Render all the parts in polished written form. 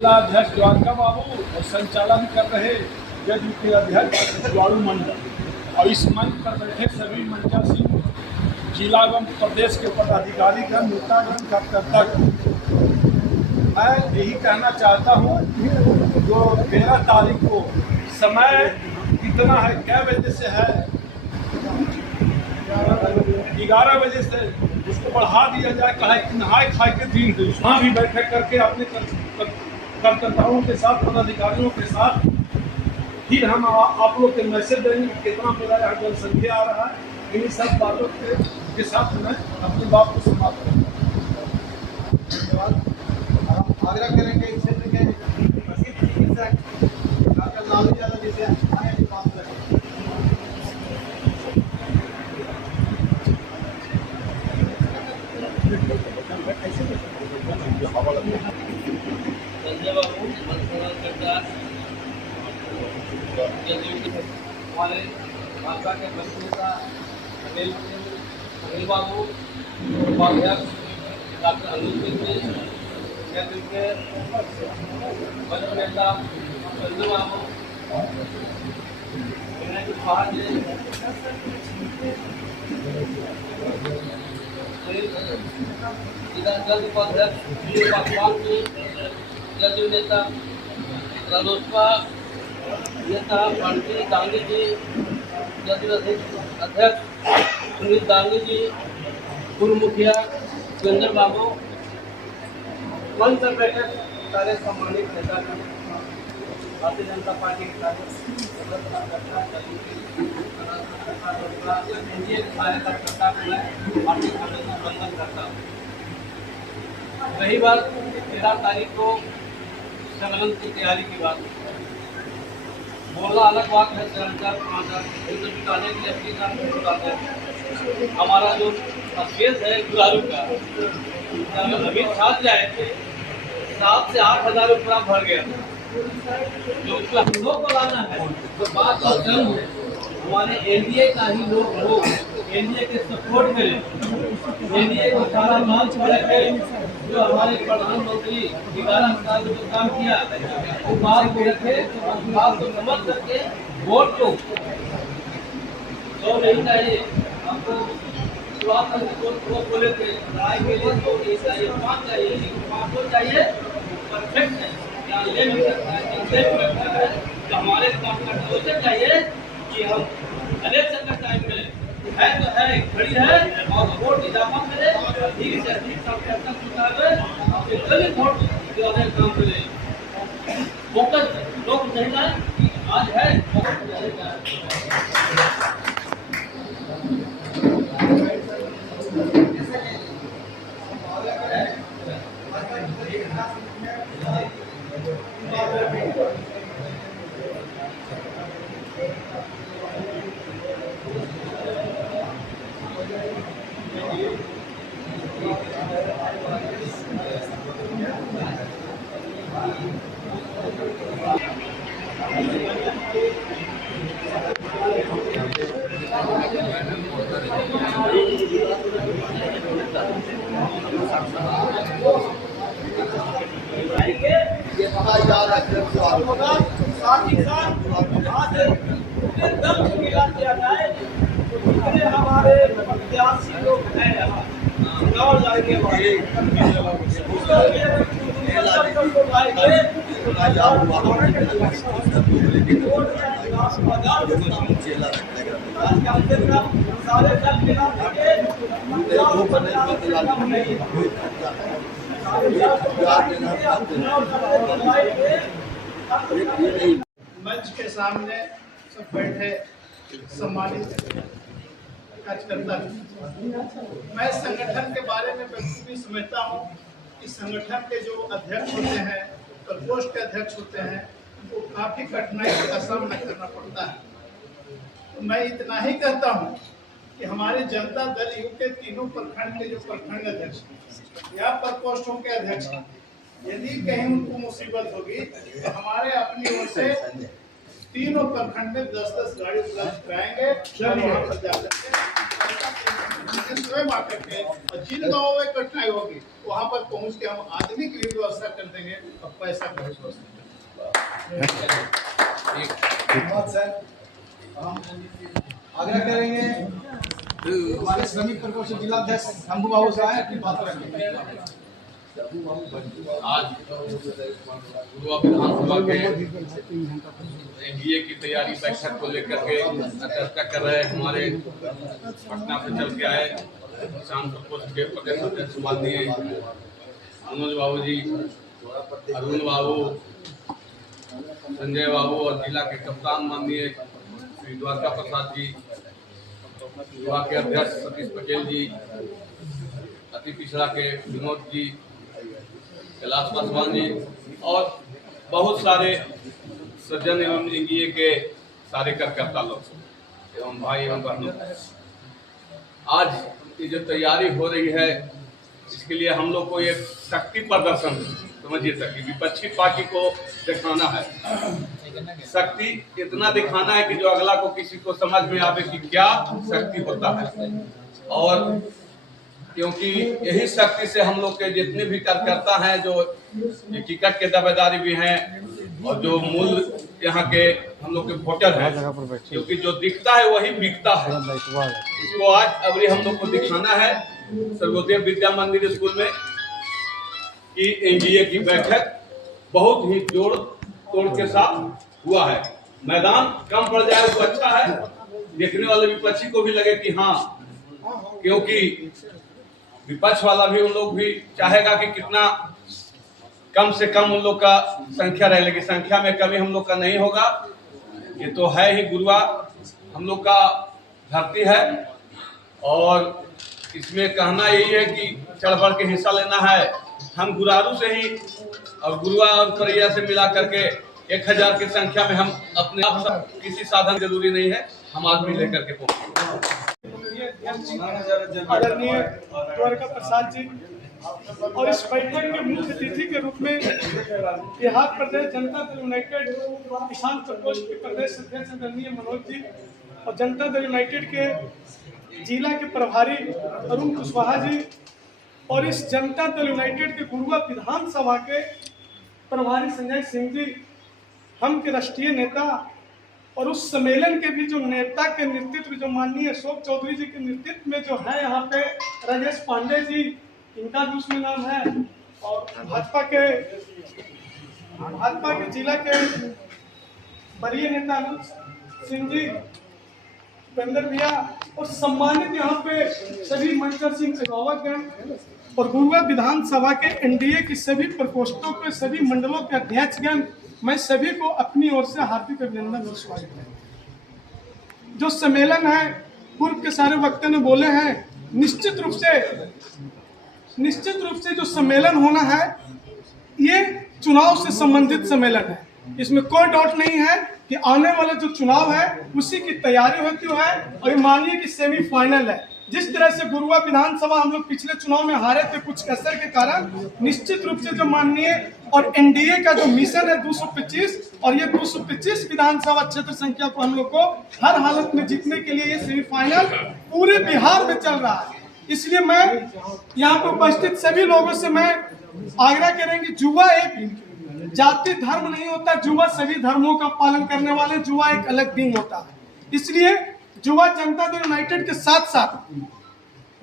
अध्यक्ष द्वारका बाबू और संचालन कर रहे जदयू के अध्यक्ष ज्वाणु मंडल और इस मंच पर बैठे सभी मंचासीन जिला एवं प्रदेश के पदाधिकारी का नेतागण कार्यकर्तागण, मैं यही कहना चाहता हूँ जो 13 तारीख को समय कितना है, क्या बजे से है, 11 बजे से उसको बढ़ा दिया जाए। कहा कि नहाए खाए के दिन है, वहाँ भी बैठक करके अपने कार्यकर्ताओं के साथ, पदाधिकारियों के साथ फिर हम आप लोग के मैसेज देंगे कि कितना मेरा यहाँ जनसंख्या आ रहा है। इन्हीं सब बातों के साथ मैं अपनी बात को समाप्त करूँगा। आग्रह करेंगे इस क्षेत्र के प्रसिद्ध चिकित्सक डॉक्टर लालू यादव जी से आए हैं बात करें। संजय बाबू हमारे भाजपा के वरिष्ठ नेता अनिल बाबू, उपाध्यक्ष डॉक्टर अनिल जी, जदयू के वरिष्ठ नेता संजय बाबू, इधर उपाध्यक्ष पासवान जी, जदयू नेता रालोसपा नेता पांडे दांगी जी, जदयू अध्यक्ष सुनील दांगी जी, पूर्व मुखिया सुरेंद्र बाबू, मंच पर बैठे सारे सम्मानित नेता, भारतीय जनता पार्टी के एनडीए के कार्यकर्ता को मैं पार्टी अभिनंदन करता हूँ। रही बात 13 तारीख को सम्मेलन की तैयारी की बात, बोलना अलग बात है, जुटाने के लिए अपनी काम जुटाते हैं। हमारा जो स्पेस है जुलारू का, अभी छात्र जाए थे 7 से 8 हज़ार रुपया भर गया था। जो हम लोग को लाना है तो बात और जंग है, हमारे एनडीए का ही लोग एनडीए के सपोर्ट करें, एनडीए को सारा मंच करें। जो हमारे प्रधानमंत्री 11 साल जो काम किया वो बात को रखे, बात को समझ करके वोट को तो नहीं चाहिए। आपको बोले थे लड़ाई के लिए तो ये चाहिए, 5 चाहिए, 5 चाहिए, परफेक्ट है, यहाँ ले भी सकता है। तो हमारे सोचना चाहिए कि हम इलेक्शन का टाइम मिले है तो है, खड़ी है और वोट इजाफा मिले, अधिक से अधिक सबके अंदर चुकावे और एक वोट जो है काम मिले। फोकस लोग नहीं ना कि आज है ये बड़ा याद रखने होगा। साथ ही साथ आज दम मिला दिया जाए, जितने हमारे प्रत्याशी लोग हैं यहाँ चुनाव लड़के वाले, मंच के सामने सब बैठे सम्मानित कार्यकर्ता, मैं संगठन के बारे में भी समझता हूँ कि संगठन के जो अध्यक्ष होते हैं, प्रकोष्ठ के अध्यक्ष होते हैं, उनको काफी कठिनाई का सामना करना पड़ता है। तो मैं इतना ही कहता हूँ कि हमारे जनता दल यू के तीनों प्रखंड के जो प्रखंड अध्यक्ष या प्रकोष्ठों के अध्यक्ष, यदि कहीं उनको मुसीबत होगी तो हमारे अपनी ओर से तीनों प्रखंड में 10-10 गाड़ी उपलब्ध कराएंगे। स्वयं आकर के और जिन गाँवों में कठिनाई होगी वहाँ पर पहुँच के हम आदमी की भी व्यवस्था कर देंगे और पैसा का भी व्यवस्था धन्यवाद सर। हम आग्रह करेंगे हमारे श्रमिक प्रकोष्ठ जिला अध्यक्ष शंभू बाबू साहब की बात करेंगे। आज गुरुआ विधानसभा के एनडीए की तैयारी बैठक को लेकर के चर्चा कर रहे हैं। हमारे पटना से चल के आए किसान प्रकोष्ठ के प्रदेश अध्यक्ष माननीय मनोज बाबू जी, अरुण बाबू, संजय बाबू और जिला के कप्तान माननीय श्री द्वारका प्रसाद जी, युवा के अध्यक्ष सतीश पटेल जी, अति पिछड़ा के विनोद जी, कैलाश पासवान जी और बहुत सारे सज्जन एवं एनडीए के सारे कार्यकर्ता लोग एवं भाई एवं बहनों, आज ये जो तैयारी हो रही है इसके लिए हम लोग को एक शक्ति प्रदर्शन समझिए कि विपक्षी पार्टी को दिखाना है। शक्ति इतना दिखाना है कि जो अगला को किसी को समझ में आवे कि क्या शक्ति होता है। और क्योंकि यही शक्ति से हम लोग के जितने भी कार्यकर्ता हैं जो टिकट के दावेदारी भी हैं और जो मूल यहाँ के हम लोग के वोटर हैं, क्योंकि जो दिखता है वही बिकता है। इसको आज अभी हम लोग को दिखाना है सर्वोदय विद्या मंदिर स्कूल में कि एनडीए की बैठक बहुत ही जोड़ तोड़ के साथ हुआ है। मैदान कम पड़ जाए तो अच्छा है, देखने वाले विपक्षी को भी लगे कि हाँ, क्योंकि विपक्ष वाला भी उन लोग भी चाहेगा कि कितना कम से कम उन लोग का संख्या रहे, लेकिन संख्या में कमी हम लोग का नहीं होगा। ये तो है ही गुरुआ हम लोग का धरती है और इसमें कहना यही है कि चढ़ बढ़ के हिस्सा लेना है। हम गुरारू से ही और गुरुआ और परिया से मिला करके 1000 की संख्या में हम अपने आप किसी साधन जरूरी नहीं है, हम आदमी लेकर के पहुंचे। आदरणीय द्वारका प्रसाद जी और इस बैठक के मुख्य अतिथि के रूप में बिहार प्रदेश जनता दल यूनाइटेड किसान प्रकोष्ठ के प्रदेश अध्यक्ष आदरणीय मनोज जी और जनता दल यूनाइटेड के जिला के प्रभारी अरुण कुशवाहा जी और इस जनता दल यूनाइटेड के गुरुआ विधानसभा के प्रभारी संजय सिंह जी, हम के राष्ट्रीय नेता और उस सम्मेलन के भी जो नेता के नेतृत्व जो माननीय अशोक चौधरी जी के नेतृत्व में जो है यहाँ पे राजेश पांडे जी, इनका भी उसमें नाम है, और भाजपा के जिला के वरीय नेता अनंत सिंह जी, उपेंद्र भैया और सम्मानित यहाँ पे सभी मंचर सिंह अभिभावकगण और गुरुआ विधानसभा के एनडीए की सभी प्रकोष्ठों के सभी मंडलों के अध्यक्षगण, मैं सभी को अपनी ओर से हार्दिक अभिनंदन और स्वागत है। जो सम्मेलन है पूर्व के सारे वक्ता ने बोले हैं, निश्चित रूप से जो सम्मेलन होना है ये चुनाव से संबंधित सम्मेलन है। इसमें कोई डाउट नहीं है कि आने वाला जो चुनाव है उसी की तैयारी होती है और मानिए कि सेमीफाइनल है। जिस तरह से गुरुआ विधानसभा हम लोग पिछले चुनाव में हारे थे कुछ कसर के कारण, निश्चित रूप से जो माननीय और एनडीए का जो मिशन है 225 और ये 225 विधानसभा क्षेत्र संख्या को हम लोग को हर हालत में जीतने के लिए ये सेमीफाइनल पूरे बिहार में चल रहा है। इसलिए मैं यहाँ पर उपस्थित सभी लोगों से मैं आग्रह करेंगे, जुआ एक जाति धर्म नहीं होता, जुआ सभी धर्मों का पालन करने वाले, जुआ एक अलग दिन होता है। इसलिए जुआ जनता दल यूनाइटेड के साथ साथ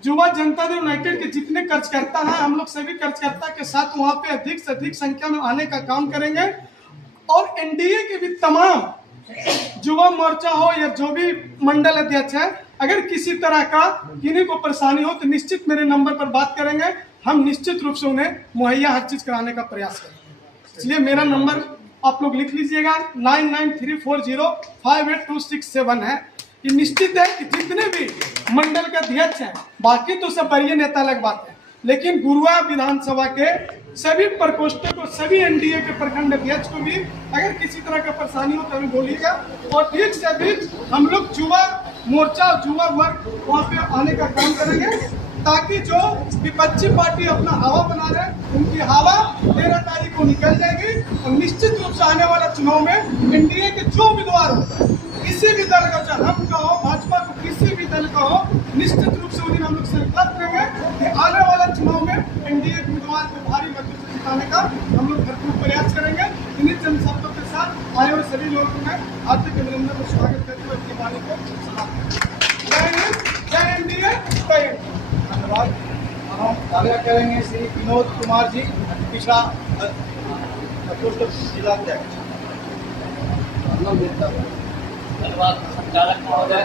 जुआ जनता दल यूनाइटेड के जितने कार्यकर्ता हैं, हम लोग सभी कार्यकर्ता के साथ वहां पे अधिक से अधिक संख्या में आने का काम करेंगे और एनडीए के भी तमाम युवा मोर्चा हो या जो भी मंडल अध्यक्ष है, अगर किसी तरह का किन्हीं को परेशानी हो तो निश्चित मेरे नंबर पर बात करेंगे, हम निश्चित रूप से उन्हें मुहैया हर चीज कराने का प्रयास करेंगे। इसलिए मेरा नंबर आप लोग लिख लीजिएगा 9934058267 है। ये निश्चित है कि जितने भी मंडल के अध्यक्ष हैं, बाकी तो सब वरीय नेता अलग बात है, लेकिन गुरुआ विधानसभा के सभी प्रकोष्ठों को, सभी एनडीए के प्रखंड अध्यक्ष को भी अगर किसी तरह का परेशानी हो तो हमें बोलिएगा और अधिक से अधिक हम लोग युवा मोर्चा, युवा वर्ग वहाँ पे आने का काम करेंगे ताकि जो विपक्षी पार्टी अपना हवा बना रहे उनकी हवा 13 तारीख को निकल जाएगी और निश्चित रूप से आने वाला चुनाव में एनडीए के जो उम्मीदवार हो, किसी भी दल का, चाहे हम का हो, भाजपा को, किसी भी दल का हो, निश्चित रूप से उन्हें हम लोग संकल्प लेंगे कि आने वाले चुनाव में एनडीए उम्मीदवार को भारी मतों से जिताने का हम लोग भरपूर प्रयास करेंगे। इन्हीं जन शब्दों के साथ आए हुए सभी लोगों को मैं हार्दिक अभिनंदन और स्वागत करते हुए अपनी वाणी को समाप्त करता हूं। जय हिंद, जय एनडीए, जय हिंद। धन्यवाद। हम आग्रह करेंगे श्री विनोद कुमार जी, पिछड़ा जिलाध्यक्ष। धन्यवाद संचालक महोदय।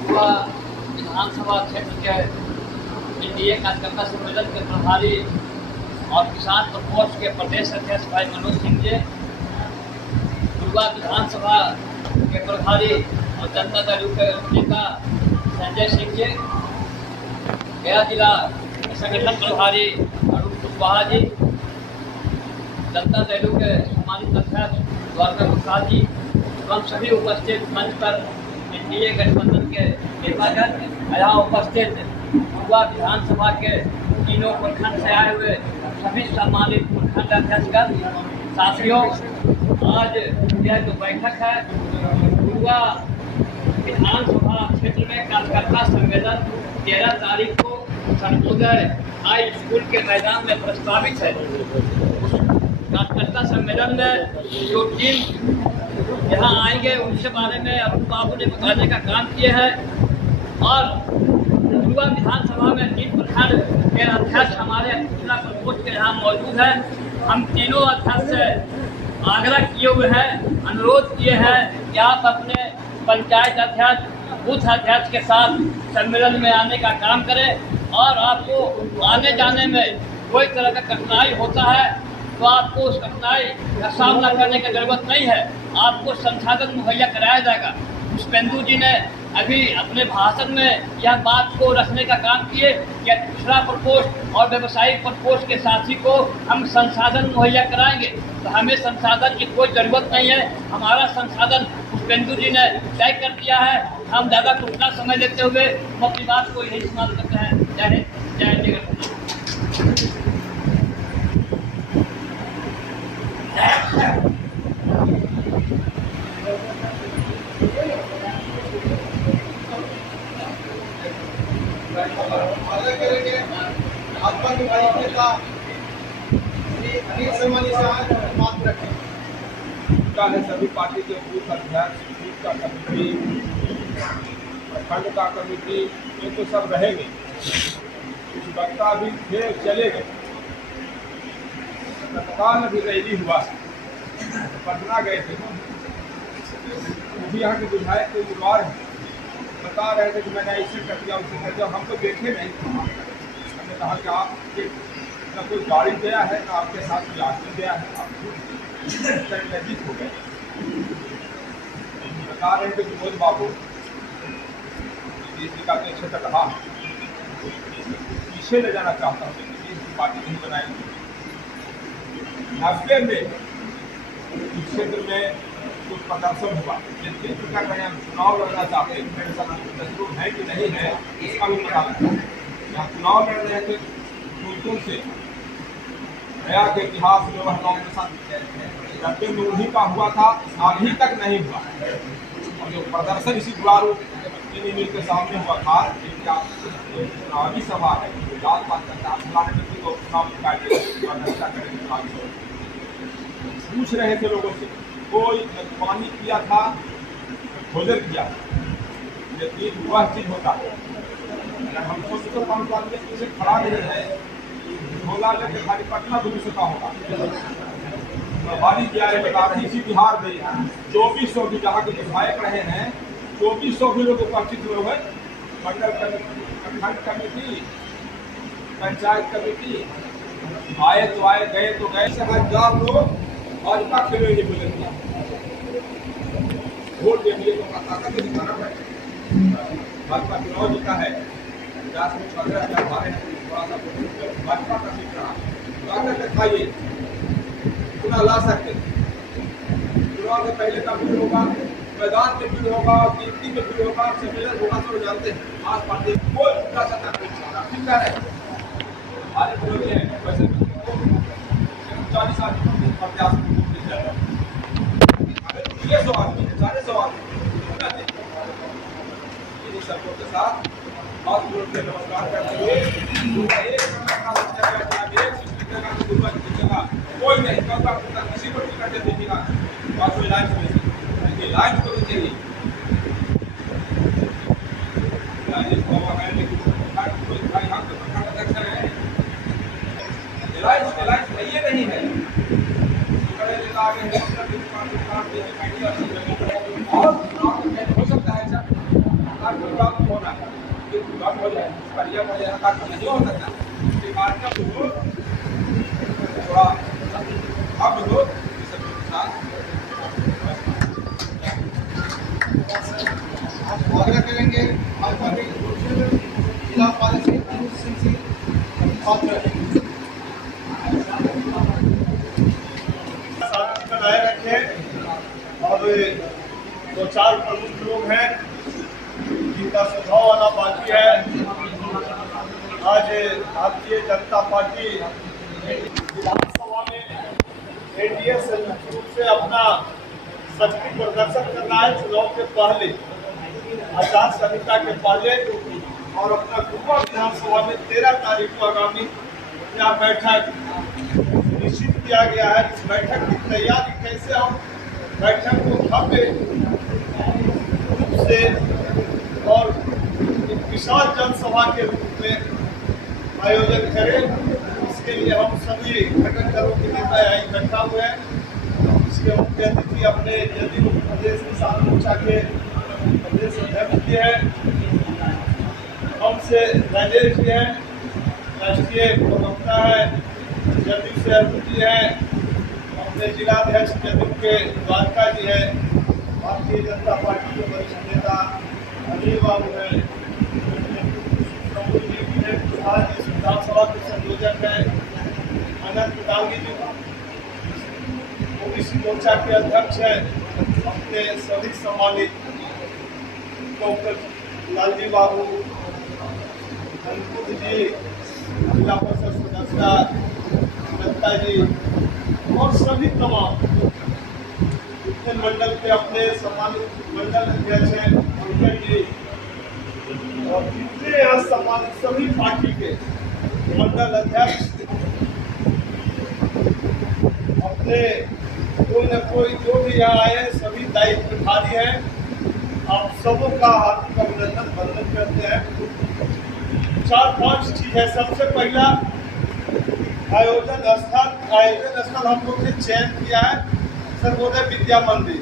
युवा विधानसभा क्षेत्र के एनडीए कार्यकर्ता सम्मेलन के प्रभारी और किसान प्रकोष्ठ के प्रदेश अध्यक्ष भाई मनोज सिंह जी, युवा विधानसभा के प्रभारी और जनता दल के नेता संजय सिंह जी, गया जिला संगठन प्रभारी अरुण कुशवाहा जी, जनता दल के सम्मानित अध्यक्ष द्वारका प्रसाद जी एवं सभी उपस्थित मंच पर एनडीए गठबंधन के नेतागण, यहाँ उपस्थित युवा विधानसभा के तीनों प्रखंड से आए हुए सभी सम्मानित प्रखंड अध्यक्षगण, साथियों, आज यह जो बैठक है युवा विधानसभा क्षेत्र में कार्यकर्ता सम्मेलन 13 तारीख को सर्वोदय हाई स्कूल के मैदान में प्रस्तावित है। कार्यकर्ता सम्मेलन में जो टीम यहाँ आएंगे उनके बारे में अरुण बाबू ने बताने का काम किए हैं और युवा विधानसभा में 3 प्रखंड के अध्यक्ष हमारे जिला प्रकोष्ठ के यहाँ मौजूद हैं। हम तीनों अध्यक्ष से आग्रह किए हुए हैं, अनुरोध किए हैं कि आप अपने पंचायत अध्यक्ष, बूथ अध्यक्ष के साथ सम्मेलन में आने का काम करें और आपको आने जाने में कोई तरह का कठिनाई होता है तो आपको उस कठिनाई का सामना करने की जरूरत नहीं है, आपको संसाधन मुहैया कराया जाएगा। पुष्पेंदु जी ने अभी अपने भाषण में यह बात को रखने का काम किए कि पिछड़ा प्रकोष्ठ और व्यवसायिक प्रकोष्ठ के साथी को हम संसाधन मुहैया कराएंगे, तो हमें संसाधन की कोई ज़रूरत नहीं है। हमारा संसाधन पुष्पेंदु जी ने तय कर दिया है। हम ज़्यादा कुछ ना समय लेते हुए हम अपनी बात को यही समाप्त करते हैं। जय हिंद, जय जगन्नाथ। आग्रह करेंगे भाजपा के वरिष्ठ नेता श्री अनिल शर्मा जी से बात रखें। है सभी पार्टी के बूथ अध्यक्ष, बूथ का कमेटी, प्रखंड का कमेटी, ये तो सब रहेंगे। कुछ वक्ता भी थे, चले गए। तत्काल भी रैली हुआ, पटना गए थे। यहाँ के विधायक के उम्मीदवार हैं, बता रहे थे कि मैंने ऐसे कर दिया, उसे कर दिया। हम तो देखे नहीं। हमने कहा कि आपके न कोई गाड़ी गया है, न आपके साथ कोई आदमी गया है, आप नजदीक हो गए। बता रहे थे विनोद बाबू का क्षेत्र रहा, पीछे ले जाना चाहता हूँ, लेकिन पार्टी नहीं बनाएगी। 90 में इस क्षेत्र में कुछ प्रदर्शन हुआ, जिन प्रकार का हम चुनाव लड़ना चाहते हैं, मेरे साथ है कि नहीं है इसका भी पता लगा। यहाँ चुनाव लड़ रहे थे दूर से, गया के इतिहास में वह गाँव के साथ 90 में उन्हीं का हुआ था, अभी तक नहीं हुआ। और जो प्रदर्शन इसी गुलारू के सामने हुआ था, चुनावी सभा है, जात पात करता है, फलाने व्यक्ति को चुनाव करेंगे। पूछ रहे थे लोगों से, कोई पानी किया था, भोजन किया, लेकिन वह चीज होता है। हम सोचते तो 5 आदमी पीछे खड़ा नहीं है, झोला लेके खाली पटना दूर से का होगा। प्रभारी क्या है बता रहे, इसी बिहार में 2400 भी जहाँ के विधायक रहे हैं, 2400 भी लोग उपस्थित हुए हैं। मंडल प्रखंड कमेटी, पंचायत कमेटी आए तो आए, गए तो गए। 1000 लोग भाजपा के लिए बोले वोट दे दिए तो अपना ताकत दिखाना पड़ेगा। भाजपा चुनाव जीता है, 50 में 15,000 भारे हैं, थोड़ा सा भाजपा का सीट रहा, ताकत दिखाइए, चुनाव ला सकते। चुनाव से पहले का भीड़ होगा, मैदान में भीड़ होगा, गिनती में भीड़ होगा, सम्मेलन होगा, सब जानते हैं। आज पार्टी कोई उनका सत्ता ठीक है, आज वैसे 40 आदमी प्रत्याशी ये 100 आदमी, 400 आदमी सबको के साथ हाथ जोड़ के नमस्कार करते हुए कोई नहीं किसी को टिकट दे दीजिएगा बात कोई लाइन में लाइन करो चाहिए ये नहीं है और हो सकता है ऐसा होना हो जाए नहीं हो सकता थोड़ा अब लोग आग्रह करेंगे भाजपा के जिला उपाध्यक्ष अनुज सिंह जी बात करेंगे। शांति बनाए रखें और दो चार प्रमुख लोग हैं जिनका सुझाव आना बाकी है। आज भारतीय जनता पार्टी विधानसभा में एनडीए संयुक्त रूप से अपना शक्ति प्रदर्शन करना है। चुनाव के पहले, आचार संहिता के पहले और अपना गुरुआ विधानसभा में 13 तारीख को आगामी यह बैठक निश्चित किया गया है। इस बैठक की तैयारी कैसे हम बैठक को भव्य रूप से और एक विशाल जनसभा के रूप में आयोजन करें, इसके लिए हम सभी घटक दलों के नेता यहाँ इकट्ठा हुए हैं। इसके मुख्य अतिथि अपने जदयू प्रदेश किसान मोर्चा के प्रदेश अध्यक्ष जी हैं, हमसे राजेश जी हैं, राष्ट्रीय प्रवक्ता है जदयू से अरुण जी हैं, अपने जिलाध्यक्ष जदयू के द्वारका जी हैं, भारतीय जनता पार्टी के वरिष्ठ नेता अनिल बाबू हैं, प्रभु जी आज इस विधानसभा के संयोजक हैं अनंत दांगी जी, ओबीसी मोर्चा के अध्यक्ष हैं अपने सभी सम्मानित डॉक्टर लालजी बाबू, अंकुर जी, जिला परिषद सदस्य जनता जी और सभी तमाम मंडल के अपने सम्मानित मंडल अध्यक्ष हैं पंकज जी और जितने यहाँ सम्मानित सभी पार्टी के मंडल अध्यक्ष अपने कोई न कोई जो भी यहाँ आए सभी दायित्वधारी हैं। आप सबों का हार्दिक अभिनंदन वंदन करते हैं। 4-5 चीज है। सबसे पहला आयोजन स्थल हम लोग ने चयन किया है सर्वोदय विद्या मंदिर।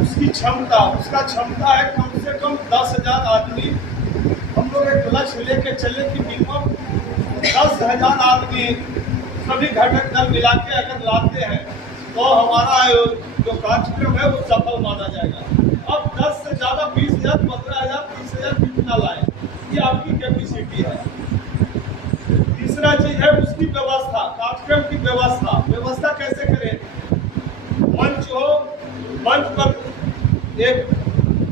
उसकी उसका क्षमता है कम से कम 10,000 आदमी। हम लोग एक लक्ष्य लेके चले कि मिनिमम 10,000 आदमी सभी घटक दल मिला के अगर लाते हैं तो हमारा जो कार्यक्रम है वो सफल माना जाएगा। अब 10 से ज़्यादा 20,000, 15,000, 30,000 कितना लाए, ये आपकी कैपेसिटी है। तीसरा चीज है उसकी व्यवस्था, कार्यक्रम की व्यवस्था कैसे करें। मंच हो, मंच पर एक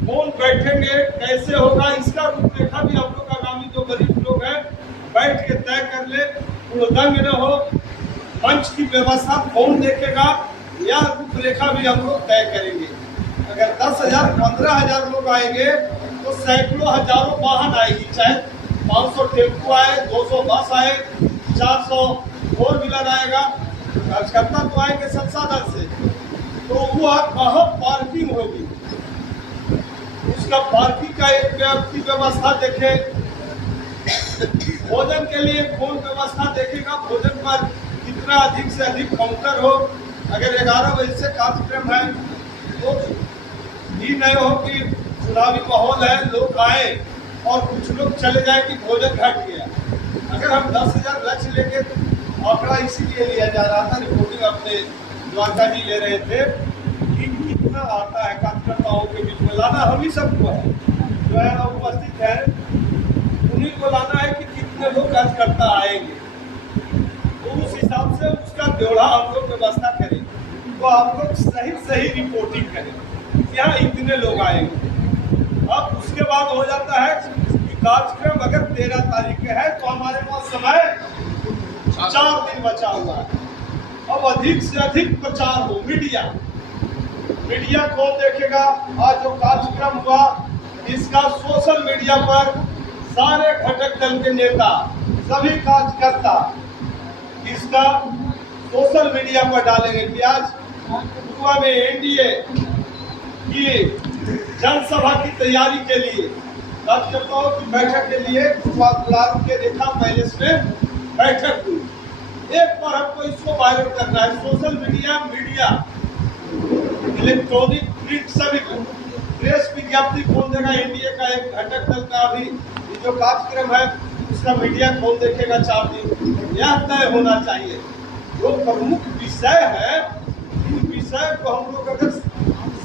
कौन बैठेंगे, कैसे होगा, इसका रूपरेखा भी हम लोग आगामी जो वरिष्ठ लोग हैं बैठ के तय कर ले, उड़दंग न हो। मंच की व्यवस्था कौन देखेगा या रूपरेखा भी हम लोग तय करेंगे। अगर 10,000, 15,000 लोग आएंगे तो सैकड़ों हजारों वाहन आएगी, चाहे 500 टेम्पो आए, 200 बस आए, 400 फोर व्हीलर आएगा। कार्यकर्ता तो आएंगे संसाधन से, तो वो वहाँ पार्किंग होगी, उसका पार्किंग का एक व्यवस्था देखे। भोजन के लिए कौन व्यवस्था देखेगा, भोजन पर कितना अधिक से अधिक काउंटर हो। अगर 11 बजे से कार्यक्रम है तो ये नहीं हो कि चुनावी माहौल है, लोग आए और कुछ लोग चले जाए कि भोजन घट गया। अगर हम 10,000 लक्ष्य लेके, तो आंकड़ा इसीलिए लिया जा रहा था, रिपोर्टिंग अपने द्वारका जी ले रहे थे कि कितना आता है कार्यकर्ताओं के बीच में। लाना हम ही सबको है, जो है उपस्थित है उन्हीं को लाना है कि कितने लोग कार्यकर्ता आएंगे, तो उस हिसाब से उसका ब्यौरा हम लोग व्यवस्था करें, तो आप लोग सही रिपोर्टिंग करें यहाँ इतने लोग आएंगे। अब उसके बाद हो जाता है कि कार्यक्रम अगर 13 तारीख के है तो हमारे पास समय 4 दिन बचा हुआ है। अब अधिक से अधिक प्रचार हो, मीडिया कौन देखेगा। आज जो कार्यक्रम हुआ इसका सोशल मीडिया पर सारे घटक दल के नेता, सभी कार्यकर्ता इसका सोशल मीडिया पर डालेंगे कि आज पूर्वा में एनडीए की जनसभा की तैयारी के लिए कार्यकर्ताओं की बैठक के लिए गुरुवार के रेखा पैलेस में बैठक हुई। एक बार हमको इसको वायरल करना है, सोशल मीडिया इलेक्ट्रॉनिक प्रिंट सभी को प्रेस विज्ञप्ति खोल देगा। एनडीए का एक घटक दल का भी जो कार्यक्रम है उसका मीडिया खोल देखेगा 4 दिन। यह तय होना चाहिए जो प्रमुख विषय है, इन विषय को हम लोग अगर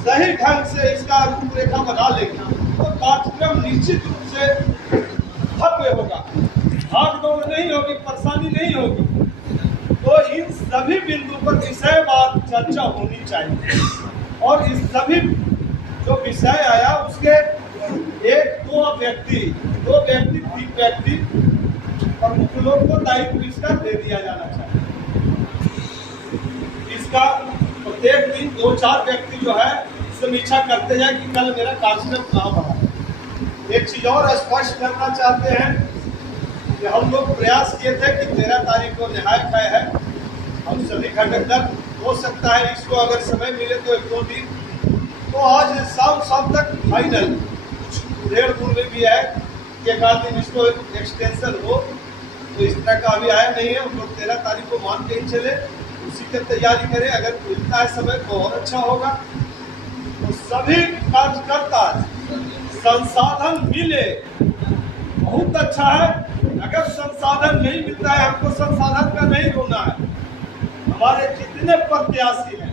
सही ढंग से इसका रूपरेखा बना लेंगे तो कार्यक्रम निश्चित रूप से भव्य होगा, भाग दौड़ नहीं होगी, परेशानी नहीं होगी। तो इन सभी बिंदु पर विषयवार चर्चा होनी चाहिए और इस सभी जो विषय आया उसके 1-2 व्यक्ति 3 व्यक्ति प्रमुख लोग को दायित्व इसका दे दिया जाना चाहिए। इसका प्रत्येक दिन 2-4 व्यक्ति जो है समीक्षा करते हैं कि कल मेरा कार्यक्रम कहाँ बढ़ा। एक चीज और स्पष्ट करना चाहते हैं कि हम लोग प्रयास किए थे कि 13 तारीख को न्याय तय है। हम सभी घटक दल हो सकता है इसको अगर समय मिले तो 1-2 दिन तो आज शाम तक फाइनल, कुछ देर दूर में भी है कि 1 आध दिन इसको एक्सटेंशन हो, तो इस तरह का अभी आया नहीं है। हम लोग 13 तारीख को मान के ही चले, उसी की तैयारी करें। अगर मिलता है समय तो और अच्छा होगा। तो सभी कार्यकर्ता संसाधन मिले बहुत अच्छा है। अगर संसाधन नहीं मिलता है, हमको संसाधन का नहीं रोना है। हमारे जितने प्रत्याशी हैं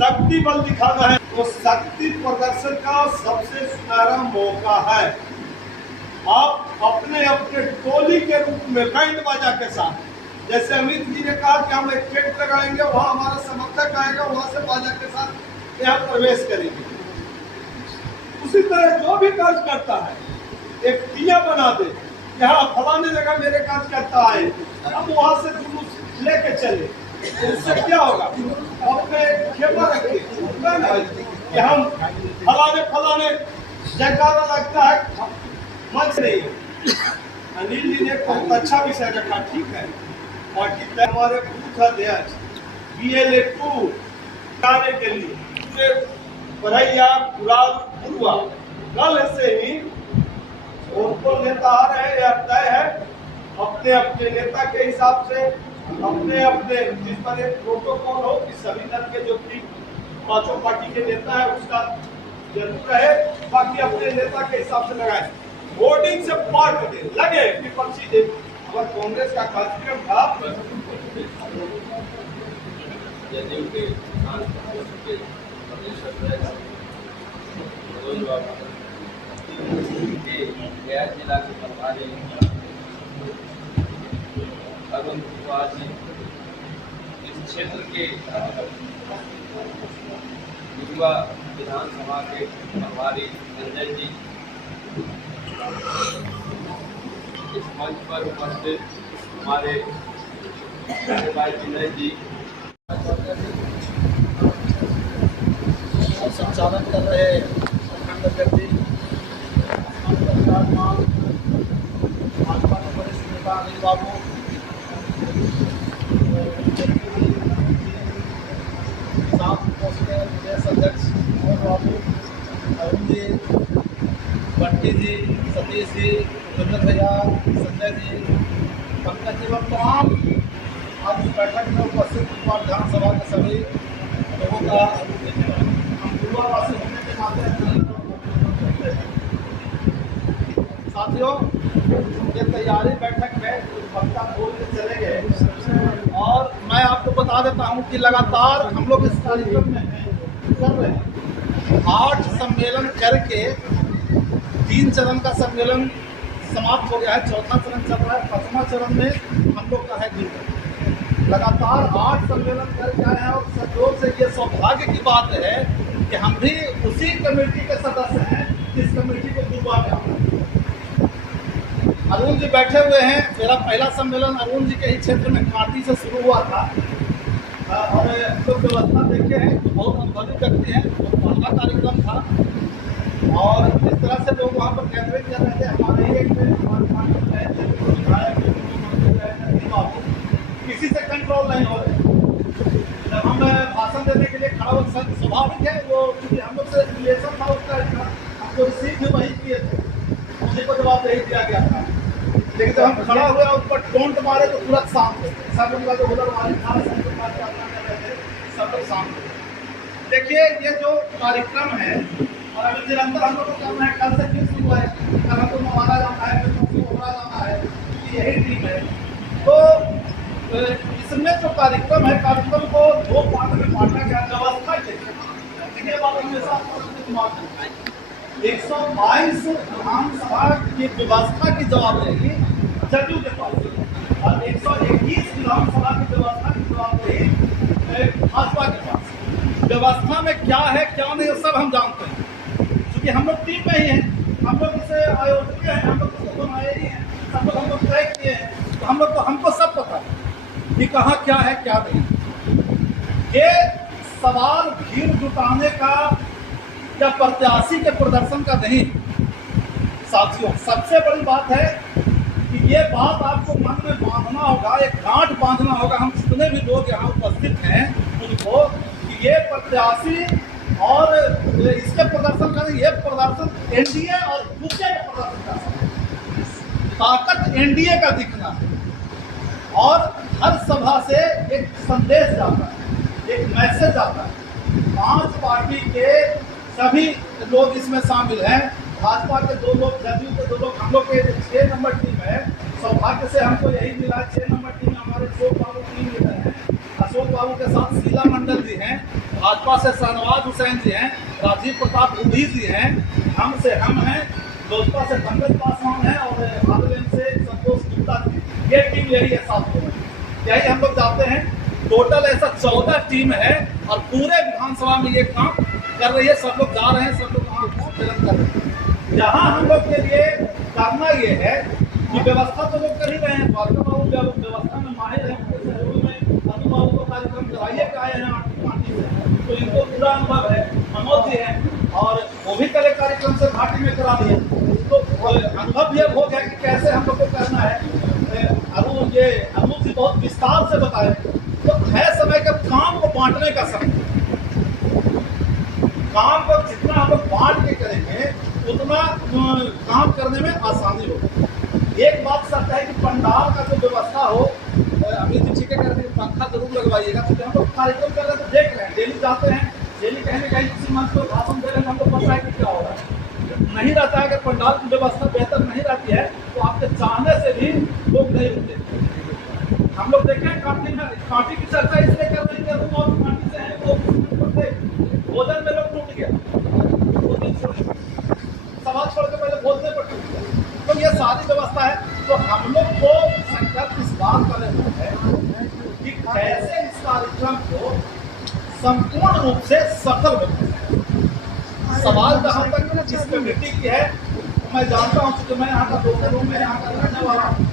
शक्ति बल दिखाना है, तो शक्ति प्रदर्शन का सबसे सुनहरा मौका है। आप अपने अपने टोली के रूप में बैंड बाजा के साथ, जैसे अमित जी ने कहा कि हम एक टेंट लगाएंगे, वहाँ हमारा समर्थक आएगा, वहाँ से बाजा के साथ यहाँ प्रवेश करेंगे। उसी तरह जो भी कार्य करता है एक दिया बना दे, यहाँ फलाने जगह मेरे कार्यकर्ता आए, हम वहाँ से जुलूस लेके चले, इससे क्या होगा? अपने खेमा रखिए कि हम फलाने जयकारा लगता है मंच नहीं। अनिल जी ने बहुत अच्छा विषय रखा, ठीक है। और कितने हमारे बूथ अध्यक्ष BLA-2 गाने के लिए बरैया गुरुआ कल से ही उनको नेता आ रहे हैं, यह तय है। अपने अपने नेता के हिसाब से अपने अपने जिस पर एक प्रोटोकॉल हो कि सभी दल के जो 5 पार्टी के नेता है उसका जरूर रहे, बाकी अपने नेता के हिसाब से लगाए। वोटिंग से पार्ट दे लगे विपक्षी दे। अगर कांग्रेस का कार्यक्रम था गया जिला के प्रभारी अरुण कुमार जी, इस क्षेत्र के युवा विधानसभा के प्रभारी संजय जी, इस मंच पर उपस्थित हमारे भाई विनय जी, संचालन कर रहे व्यक्ति भाजपा के वरिष्ठ नेता अनिल बाबू, प्रदेश अध्यक्ष और बाबू, अरुण जी, बंटी जी, सतीश जी, भूपेंद्र भैया, संजय जी, पंकज जी, तमाम आज इस बैठक में उपस्थित विधानसभा के सभी लोगों का हम पूर्वावासी होने के नाते साथियों, ये तैयारी बैठक में वक्ता बोल के चले गए और मैं आपको बता देता हूं कि लगातार हम लोग इस कार्यक्रम में कर रहे हैं। 8 सम्मेलन करके 3 चरण का सम्मेलन समाप्त हो गया है, 4था चरण चल रहा है। 5वां चरण में हम लोग का है दिन। लगातार 8 सम्मेलन करके आए हैं और संयोग से ये सौभाग्य की बात है कि हम भी उसी कमेटी के सदस्य हैं जिस कमेटी को दुआ में अरुण जी बैठे हुए हैं। मेरा पहला सम्मेलन अरुण जी के ही क्षेत्र में कांटी से शुरू हुआ था और तो व्यवस्था देखे हैं तो बहुत अनुभवी व्यक्ति हैं। तो पहला कार्यक्रम था और इस तरह से लोग वहाँ पर कैंपेन कर रहे थे। हमारे एक विधायक किसी से कंट्रोल नहीं हो रहे। जब हम भाषण देने के लिए खड़ा हो, स्वाभाविक है वो, क्योंकि हम लोग से रिलेशन था उसका, हमको रिसीव भी वही किए थे, उसी को जवाब नहीं दिया गया था। लेकिन जब हम खड़ा हुए और ऊपर टोंट मारे तो तुरंत शांत हो, सब लोग का जो उधर मारे था सब लोग शांत हो। देखिए ये जो कार्यक्रम है और अभी निरंतर हम लोग को करना है, कल से फिर शुरू है, कल हमको मारा जाना है, फिर हमको उभरा जाना है, यही टीम है। तो इसमें जो कार्यक्रम है, कार्यक्रम को दो पार्ट में बांटा गया। व्यवस्था देखिए बात हमेशा 122 विधानसभा की व्यवस्था की जवाबदेही जदयू के पास और 121 विधानसभा की व्यवस्था की जवाबदेही भाजपा के पास। व्यवस्था में क्या है क्या नहीं सब हम जानते हैं, क्योंकि हम लोग टीम में ही हैं, हम लोग इसे आयोजित हैं, हम लोग इसको बनाए ही हैं, सब लोग हम लोग तय किए हैं, तो हम लोग को हमको सब पता है कि कहाँ क्या है क्या नहीं। ये सवाल भीड़ जुटाने का या प्रत्याशी के प्रदर्शन का नहीं। साथियों, सबसे बड़ी बात है कि ये बात आपको मन में बांधना होगा, एक गांठ बांधना होगा, हम जितने भी लोग यहाँ उपस्थित हैं उनको, कि ये प्रत्याशी और इसके प्रदर्शन का नहीं, ये प्रदर्शन एनडीए और दूसरे के प्रदर्शन का ताकत एनडीए का दिखना है। और हर सभा से एक संदेश जाता है, एक मैसेज आता है। 5 पार्टी के सभी लोग इसमें शामिल हैं। भाजपा के 2 लोग, जदयू के 2 लोग, हम लोग के 6 नंबर टीम है। सौभाग्य से हमको यही मिला, 6 नंबर टीम में हमारे अशोक बाबू टीम लीडर हैं। अशोक बाबू के साथ शीला मंडल जी हैं, भाजपा से शहनवाज हुसैन जी हैं, राजीव प्रताप रूढ़ी जी हैं, हमसे हम हैं, लोजपा से पंकज पासवान है और आरएलएम से संतोष गुप्ता जी। ये टीम यही है, 7 लोग यही हम लोग जाते हैं। टोटल ऐसा 14 टीम है और पूरे विधानसभा में ये काम कर रही है। सब लोग जा रहे हैं, सब लोग वहाँ सम्मेलन कर रहे हैं। यहाँ हम लोग के लिए करना ये है कि व्यवस्था तो लोग कर ही रहे हैं, बाबू व्यवस्था में माहिर है, अनु बाबू को कार्यक्रम कराइए के आए हैं पार्टी से, तो इनको पूरा अनुभव है। मनोज जी हैं और वो भी करे कार्यक्रम से घाटी में करा दिए, तो अनुभव ये हो गया कि कैसे हम लोग को करना है। अनु जी बहुत विस्तार से बताए। तो है समय का काम को बांटने का समय, काम को जितना हम लोग बांट के करेंगे उतना काम करने में आसानी होगी। एक बात सत्य है कि पंडाल का जो व्यवस्था हो, अमित जी ठीक है करके पंखा जरूर लगवाइएगा, क्योंकि हम लोग कार्यक्रम कर रहे हैं तो देख रहे हैं, डेली जाते हैं, डेली कहीं न कहीं किसी मंच को भाषण दे रहे हैं, हमको पता है कि क्या हो रहा है। नहीं रहता है, अगर पंडाल की व्यवस्था बेहतर नहीं रहती है तो आपके चाहने से भी लोग नहीं होते। हम लोग देखें कांटी की चर्चा इसलिए कर रहे हैं कि और कांटी से है तो भोजन में लोग टूट गया, सवाल छोड़ के पहले भोजन पर टूट गया। तो ये सारी व्यवस्था है। तो हम लोग को संकल्प इस बात का लेना है कि कैसे इस कार्यक्रम को संपूर्ण रूप से सफल बनाए। सवाल जहाँ तक जिस कमेटी की है, मैं जानता हूँ कि मैं यहाँ का दोस्तों में यहाँ का रहने वाला हूँ।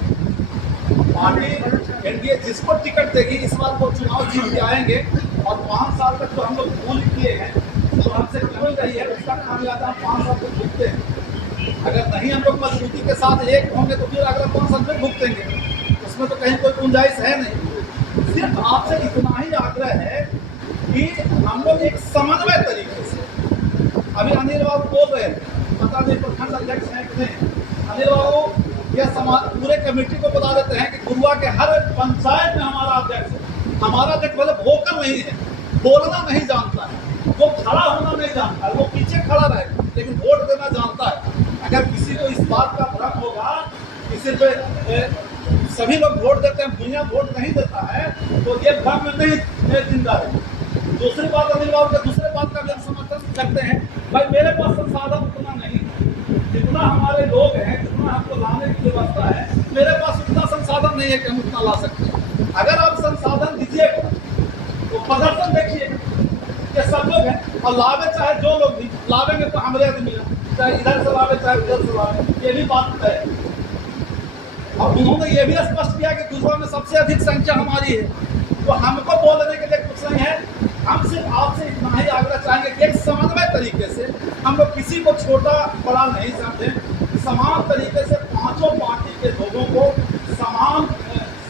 पार्टी एनडीए जिसको टिकट देगी इस बार वो चुनाव जीत के आएंगे और 5 साल तक जो हम लोग भूल किए हैं, जो हमसे कमी रही है, उसका खामियाजा हम 5 साल तक भुगते हैं। अगर नहीं हम लोग मजबूती के साथ एक होंगे तो फिर अगला 5 साल फिर भुगतेंगे, उसमें तो कहीं कोई गुंजाइश है नहीं। सिर्फ आपसे इतना ही आग्रह है कि हम लोग एक समन्वय तरीके से, अभी अनिल बाबू बोल रहे हैं, पता नहीं प्रखंड अध्यक्ष हैं कि नहीं, अनिल बाबू यह पूरे कमेटी को बता देते हैं कि गुरुआ के हर पंचायत में हमारा अध्यक्ष है। हमारा अध्यक्ष भले वोकल नहीं है, बोलना नहीं जानता है, वो खड़ा होना नहीं जानता है, वो पीछे खड़ा रहेगा लेकिन वोट देना जानता है। अगर किसी को इस बात का भ्रम होगा कि सिर्फ सभी लोग वोट देते हैं, दुनिया वोट नहीं देता है, तो ये भ्रम में नहीं जिंदा है। दूसरी बात, अनिल बाबू के दूसरे बात का भी हम समर्थन करते हैं। भाई मेरे पास संसाधन उतना नहीं, जितना हमारे लोग हैं, जितना हमको लाने की व्यवस्था है, मेरे पास उतना संसाधन नहीं है कि हम उतना ला सकते हैं। अगर आप संसाधन दीजिएगा तो प्रदर्शन देखिए ये सब लोग हैं और लावे चाहे जो लोग भी लावेंगे तो हमारे आदमी चाहे इधर से लावे चाहे उधर से लावे, ये भी बात तय है। और उन्होंने ये भी स्पष्ट किया कि गुजरात में सबसे अधिक संख्या हमारी है, तो हमको बोलने के लिए कुछ नहीं है। हम सिर्फ आपसे इतना ही आग्रह चाहेंगे कि एक समन्वय तरीके से हम लोग किसी किसी को छोटा बड़ा नहीं समझें। समान तरीके से पांचों पार्टी के लोगों को समान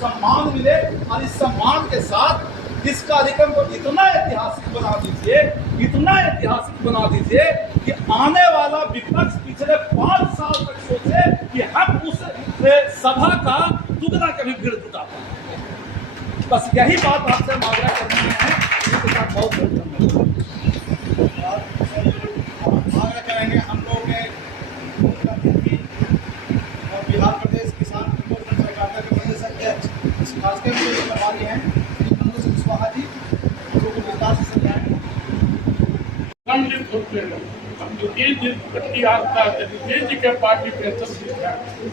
सम्मान मिले और इस सम्मान के साथ इस कार्यक्रम को इतना ऐतिहासिक बना दीजिए, इतना ऐतिहासिक बना दीजिए कि आने वाला विपक्ष पिछले 5 साल तक सोचे कि हम उस सभा का दुगना कभी भीड़ जुटा पाए। बस यही बात आपसे हम आग्रह करनी है। बहुत आग्रह करेंगे हम लोग और बिहार प्रदेश किसान सरकार के प्रदेश अध्यक्ष खासकर जो प्रभारी हैं कुशवाहा जी जो विस्तार से समझाएंगे। हम जो प्रति आस्था जी के पार्टी के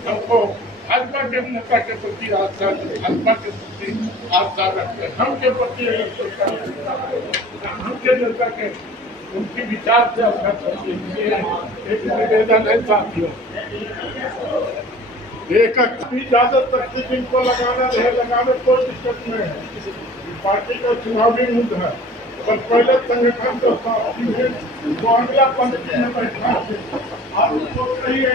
हमको भाजपा के नेता के प्रति आस्था, भाजपा के प्रति आस्था रखते, हम के प्रति हम के नेता के उनकी विचार से एक निवेदन है साथियों, एक ज्यादा तक जिनको लगाना रहे लगाने कोई दिक्कत नहीं है। पार्टी का चुनावी मुद्दा है, पर पहले संगठन को जो अगला पंक्ति में बैठा है आप सोच रही है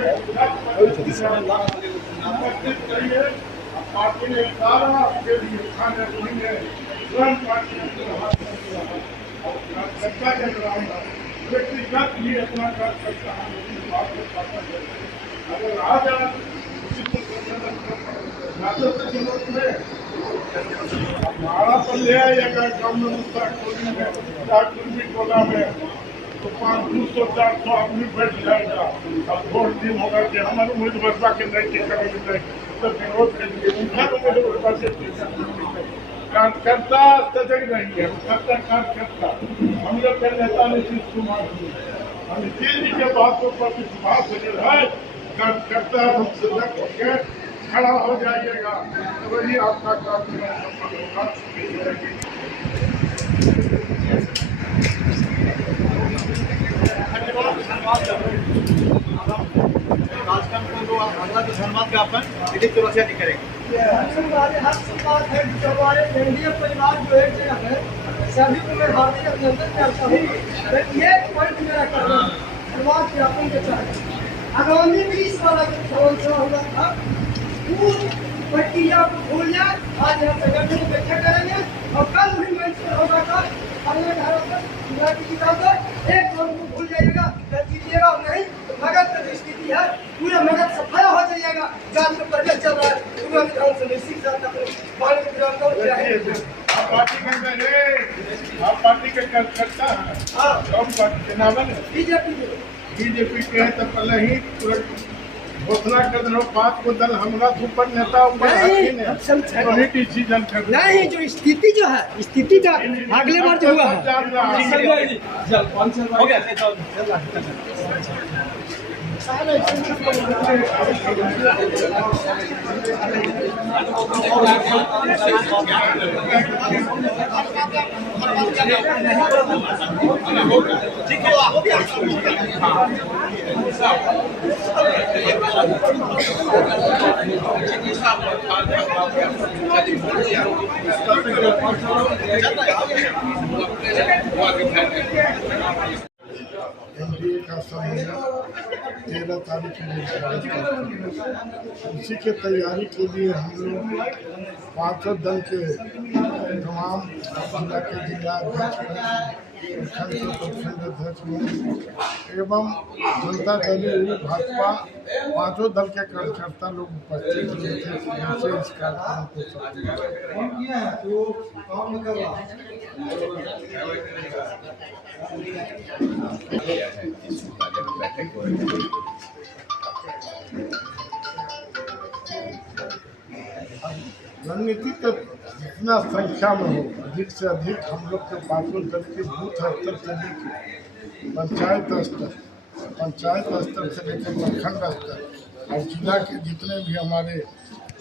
पार्टी ने सारा आपके लिए खाने पीने स्वयं पार्टी चर्चा के दौरान व्यक्तिगत भी अपना कर सकता है। अगर आज हमारा पर ले आइएगा टोला में तो 500-400 आदमी बैठ जाएगा। अब वोट दिन होगा कि हमारे उम्मीदवार के नहीं टिकट तो विरोध करेंगे, उनका उम्मीदवार से कार्यकर्ता सजग नहीं है, कार्यकर्ता हम लोग के नेता नीतीश कुमार जी, हम नीतीश जी के बात को पर विश्वास है, कार्यकर्ता सजग होकर खड़ा हो जाइएगा तो वही आपका काम कार्यक्रम को जो अगला जो धन्यवाद ज्ञापन दिलीप चौरसिया जी करेंगे। बात है जो हमारे एनडीए परिवार जो एक जगह है, सभी को मैं हार्दिक अभिनंदन करता हूँ। ये पॉइंट मेरा करना धन्यवाद ज्ञापन के चाहे आगामी 20 वाला जो विधानसभा हुआ था प्रक्रिया को भूल जाए। आज हम संगठन की व्याख्या करेंगे और कल भी मंच पर होगा था अगले एक लोगों को भूल जाइएगा, कीजिएगा और नहीं तो नगद की स्थिति है, पूरा नगद सफाया हो जाइएगा। जांच में प्रवेश चल रहा है, पूरा विधान सभा सीख जाता है। आप पार्टी के कार्यकर्ता हैं, कौन पार्टी के नाम है? बीजेपी के हैं तो पहले ही तुरंत घोषणा कर दो 5 को दल हमारा ऊपर नेता वही डिसीजन कर नहीं, जो स्थिति जो है स्थिति का अगले बार जो हुआ है एनडीए का सम्मेलन 13 तारीख में उसी के तैयारी के लिए हम लोग 5 दल के तमाम जिला के जिला प्रखंड अध्यक्ष एवं जनता दल भाजपा 5 दल के कार्यकर्ता लोग उपस्थित हुए थे। इस कार्यक्रम रणनीति तो जितना संख्या में हो अधिक से अधिक हम लोग के 5 दल के बूथ स्तर से लेकर पंचायत स्तर से लेकर प्रखंड स्तर और जिला के जितने भी हमारे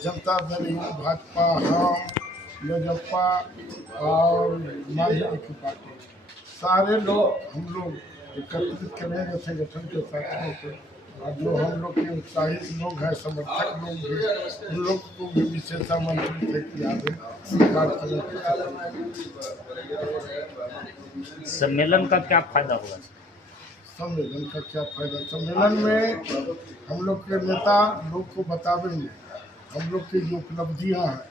जनता दल भाजपा हम लोजपा और माधुरी की पार्टी सारे लोग हम लोग एकत्रित करेंगे संगठन के साथियों से। और जो हम लोग के उत्साहित लोग हैं समर्थक लोग भी उन लोग को भी विशेष आमंत्रित है कि आगे सम्मेलन का क्या फायदा होगा? सम्मेलन का क्या फायदा। सम्मेलन में हम लोग के नेता लोग को बतावेंगे हम लोग की जो उपलब्धियां हैं,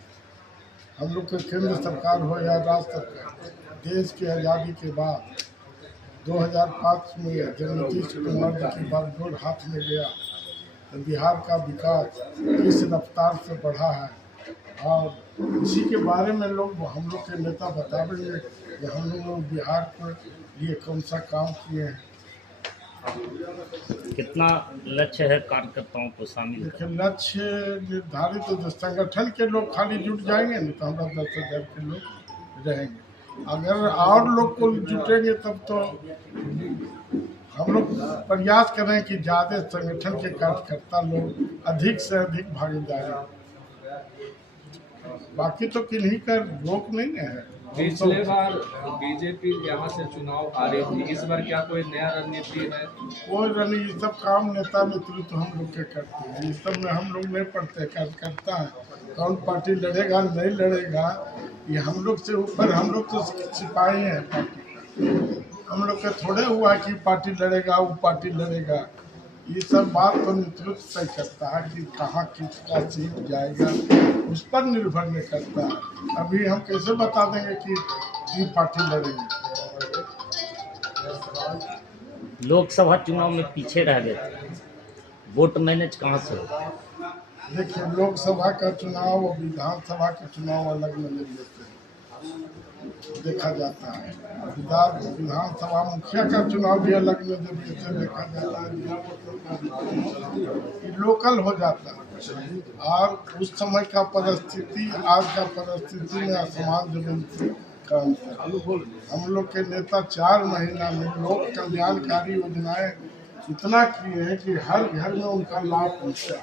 हम लोग के केंद्र सरकार हो या राज्य सरकार, देश की आज़ादी के बाद 2005 में जब नीतीश कुमार जी की बागडोर हाथ में गया तो बिहार का विकास किस रफ्तार से बढ़ा है, और इसी के बारे में लोग हम लोग के नेता बतावेंगे कि हम लोग बिहार के लिए कौन सा काम किए हैं। कितना लक्ष्य है कार्यकर्ताओं को शामिल? देखिए लक्ष्य निर्धारित तो जो संगठन के लोग खाली जुट जाएंगे नहीं तो हमारा 10,000 के लोग रहेंगे। अगर और लोग को जुटेंगे तब तो हम लोग प्रयास करें कि ज़्यादा संगठन के कार्यकर्ता लोग अधिक से अधिक भागीदारी। बाकी तो किन्हीं का रोक नहीं है। पिछले बार बीजेपी यहाँ से चुनाव हारी थी, इस बार क्या कोई नया रणनीति है? कोई रणनीति, ये सब काम नेता नेतृत्व हम लोग के करते हैं। इस सब में हम लोग नहीं पढ़ते, कार्यकर्ता है। कौन पार्टी लड़ेगा नहीं लड़ेगा ये हम लोग से ऊपर, हम लोग तो सिपाही हैं पार्टी का। हम लोग का थोड़े हुआ कि पार्टी लड़ेगा वो पार्टी लड़ेगा। ये सब बात तो नेतृत्व तय करता है कि कहाँ किसका सीट जाएगा, उस पर निर्भर नहीं करता है। अभी हम कैसे बता देंगे कि ये पार्टी लड़ेगी। लोकसभा चुनाव में पीछे रह गए थे, वोट मैनेज कहाँ से होगा? देखिए लोकसभा का चुनाव और विधानसभा का चुनाव अलग मैनेज लेते हैं, देखा जाता है। विधानसभा मुखिया का चुनाव भी अलग नजरिए से देखा जाता है, ये लोकल हो जाता है। और उस समय का परिस्थिति आज का परिस्थिति में असमान जमीन का अंतर। हम लोग के नेता 4 महीना में लोक कल्याणकारी योजनाएं इतना किए हैं कि हर घर में उनका लाभ पहुँचा।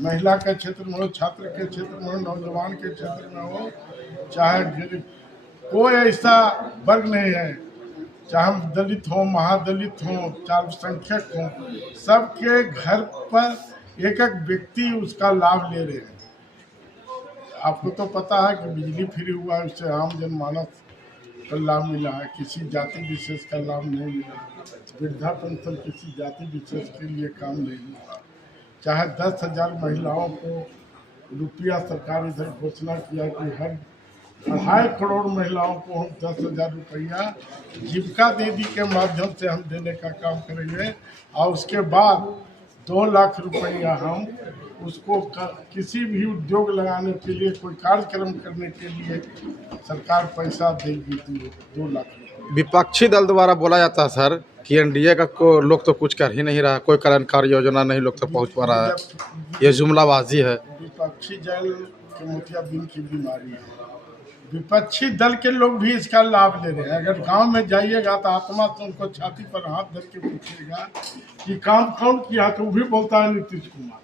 महिला के क्षेत्र में हो, छात्र के क्षेत्र में हो, नौजवान के क्षेत्र में हो, चाहे गरीब, कोई ऐसा वर्ग नहीं है, चाहे हम दलित हो, महादलित हो, चाहे अल्पसंख्यक हो, सबके घर पर एक एक व्यक्ति उसका लाभ ले रहे हैं। आपको तो पता है कि बिजली फ्री हुआ है, उससे आम जनमानस को लाभ मिला है, किसी जाति विशेष का लाभ नहीं मिला। वृद्धा पेंशन किसी जाति विशेष के लिए काम नहीं हुआ। चाहे 10,000 महिलाओं को रुपया सरकार इधर घोषणा किया कि हर 2.5 करोड़ महिलाओं को हम 10,000 रुपया जीविका दीदी के माध्यम से हम देने का काम करेंगे। और उसके बाद 2 लाख रुपया हम उसको किसी भी उद्योग लगाने के लिए, कोई कार्यक्रम करने के लिए सरकार पैसा देगी 2 लाख रुपये। विपक्षी दल द्वारा बोला जाता है सर कि एनडीए का को लोग तो कुछ कर ही नहीं रहा, कोई कल्याणकारी योजना नहीं लोग तक पहुंच पा रहा है, ये जुमलाबाजी है। विपक्षी दल के मोतियाबिंद की बीमारी है। विपक्षी दल के लोग भी इसका लाभ ले रहे हैं। अगर गांव में जाइएगा तो आत्मा से उनको छाती पर हाथ धर के पूछिएगा कि काम कौन किया, तो वो भी बोलता है नीतीश कुमार।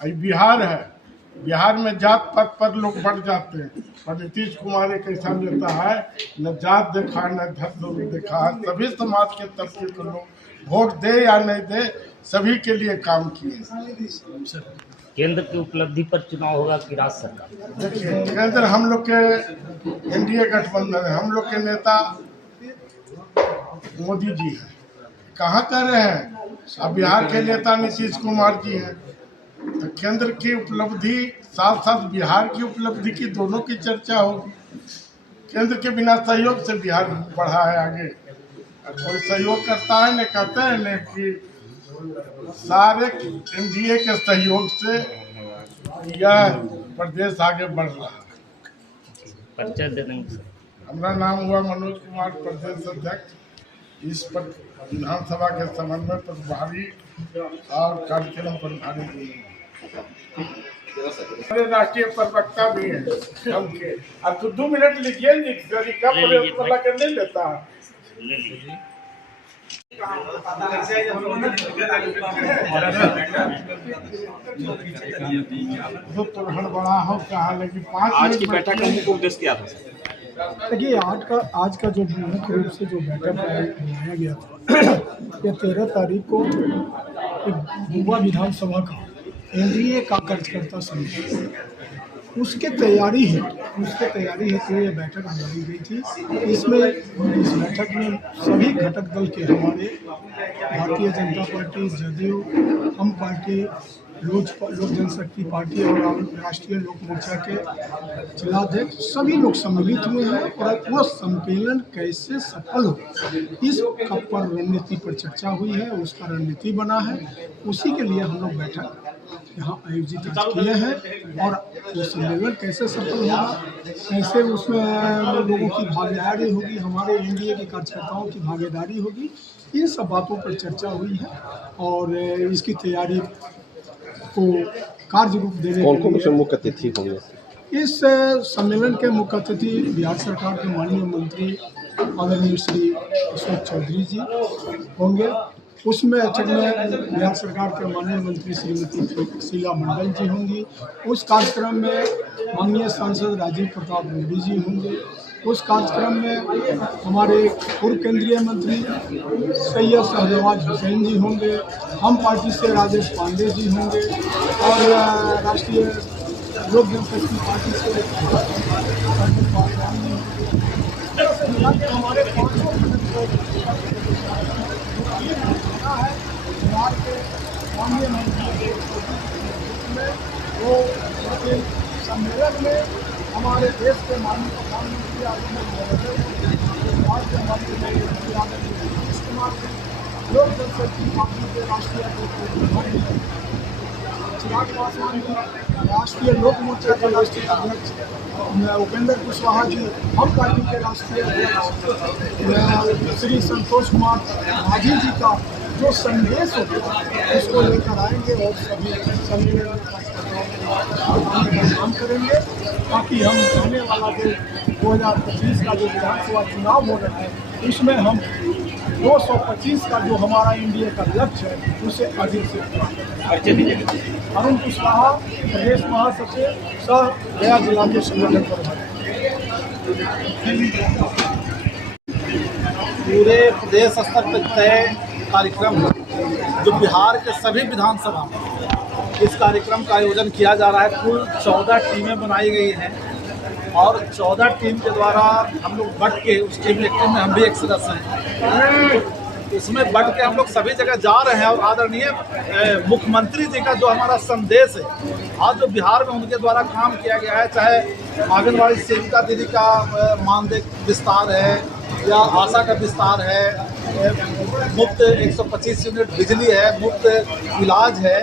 ये बिहार है, बिहार में जात पात पर लोग बढ़ जाते हैं, और नीतीश कुमार एक ऐसा नेता है न जात देखा न धर्म देखा है। सभी समाज के तबके के लोग वोट दे या नहीं दे, सभी के लिए काम किए। केंद्र की उपलब्धि पर चुनाव होगा कि राज्य सरकार? देखिए केंद्र हम लोग के एनडीए गठबंधन है, हम लोग के नेता मोदी जी हैं। कहाँ कर रहे हैं? अब बिहार के नेता नीतीश कुमार जी हैं। तो केंद्र की उपलब्धि साथ साथ बिहार की उपलब्धि की दोनों की चर्चा होगी। केंद्र के बिना सहयोग से बिहार बढ़ा है आगे, कोई सहयोग करता है, नहीं कहते हैं नहीं कि सारे एनडीए के सहयोग से यह प्रदेश आगे बढ़ रहा है। परिचय दे देंगे सर। हमारा नाम हुआ मनोज कुमार, प्रदेश अध्यक्ष, इस पर विधानसभा के समन्वय प्रभारी और कार्यक्रम प्रभारी, राष्ट्रीय प्रवक्ता भी है हम के। अब तो 2 मिनट लीजिए, तरीका नहीं लेता है। तो बड़ा हो कहा, लेकिन 5 आज की बैठक का मुख्य उद्देश्य क्या था? देखिए आज का जो मुख्य रूप से जो बैठक बनाया गया था, ये 13 तारीख को गोवा विधानसभा का एनडीए का कार्यकर्ता समिति, उसके तैयारी हेतु ये बैठक बुलाई गई थी। इसमें इस बैठक में सभी घटक दल के हमारे भारतीय जनता पार्टी, जदयू, हम पार्टी, लोक जनशक्ति पार्टी और राष्ट्रीय लोक मोर्चा के जिलाध्यक्ष सभी लोग सम्मिलित हुए हैं और वो सम्मेलन कैसे सफल हो इस पर रणनीति पर चर्चा हुई है, उसका रणनीति बना है। उसी के लिए हम लोग बैठक यहाँ आयोजित किए हैं और वो सम्मेलन कैसे सफल होगा, कैसे उसमें लोगों की भागीदारी होगी, हमारे एनडीए के कार्यकर्ताओं की भागीदारी होगी, इन सब बातों पर चर्चा हुई है और इसकी तैयारी को कार्य रूप देने कौन से मुख्य अतिथि होंगे? इस सम्मेलन के मुख्य अतिथि बिहार सरकार के माननीय मंत्री आदरणीय श्री अशोक चौधरी जी होंगे। उसमें बिहार सरकार के माननीय मंत्री श्रीमती शीला मंडल जी होंगी। उस कार्यक्रम में माननीय सांसद राजीव प्रताप रूडी जी होंगे। उस कार्यक्रम में हमारे पूर्व केंद्रीय मंत्री सैयद शहनवाज हुसैन जी होंगे। हम पार्टी से राजेश पांडे जी होंगे और राष्ट्रीय लोक जनशक्ति पार्टी से हमारे 500 बिहार के माननीय मंत्री वो सम्मेलन में हमारे देश के माननीय प्रधानमंत्री बिहार के माननीय नीतीश कुमार जी, लोक जनशक्ति पार्टी के राष्ट्रीय अध्यक्ष चिराग पासवान जी, राष्ट्रीय लोक मोर्चा के राष्ट्रीय अध्यक्ष उपेंद्र कुशवाहा जी, हम पार्टी के राष्ट्रीय अध्यक्ष श्री संतोष कुमार माझी जी का जो संदेश होगा उसको लेकर आएंगे और सभी सम्मेलन में काम करेंगे ताकि हम आने वाला जो 2025 का जो विधानसभा चुनाव हो रहा है उसमें हम 225 का जो हमारा एनडीए का लक्ष्य है उसे अधिक से अरुण कुशवाहा, प्रदेश महासचिव सह गया जिला के संगठन प्रभारी। पूरे प्रदेश स्तर पर तय कार्यक्रम जो बिहार के सभी विधानसभा में इस कार्यक्रम का आयोजन किया जा रहा है। कुल 14 टीमें बनाई गई हैं और 14 टीम के द्वारा हम लोग बढ़ के उस टीम में हम भी एक सदस्य हैं, उसमें बढ़ के हम लोग सभी जगह जा रहे हैं और आदरणीय मुख्यमंत्री जी का जो हमारा संदेश है आज जो बिहार में उनके द्वारा काम किया गया है, चाहे आंगनबाड़ी सेविका दीदी का मानदेय विस्तार है या आशा का विस्तार है, मुफ्त 125 यूनिट बिजली है, मुफ्त इलाज है,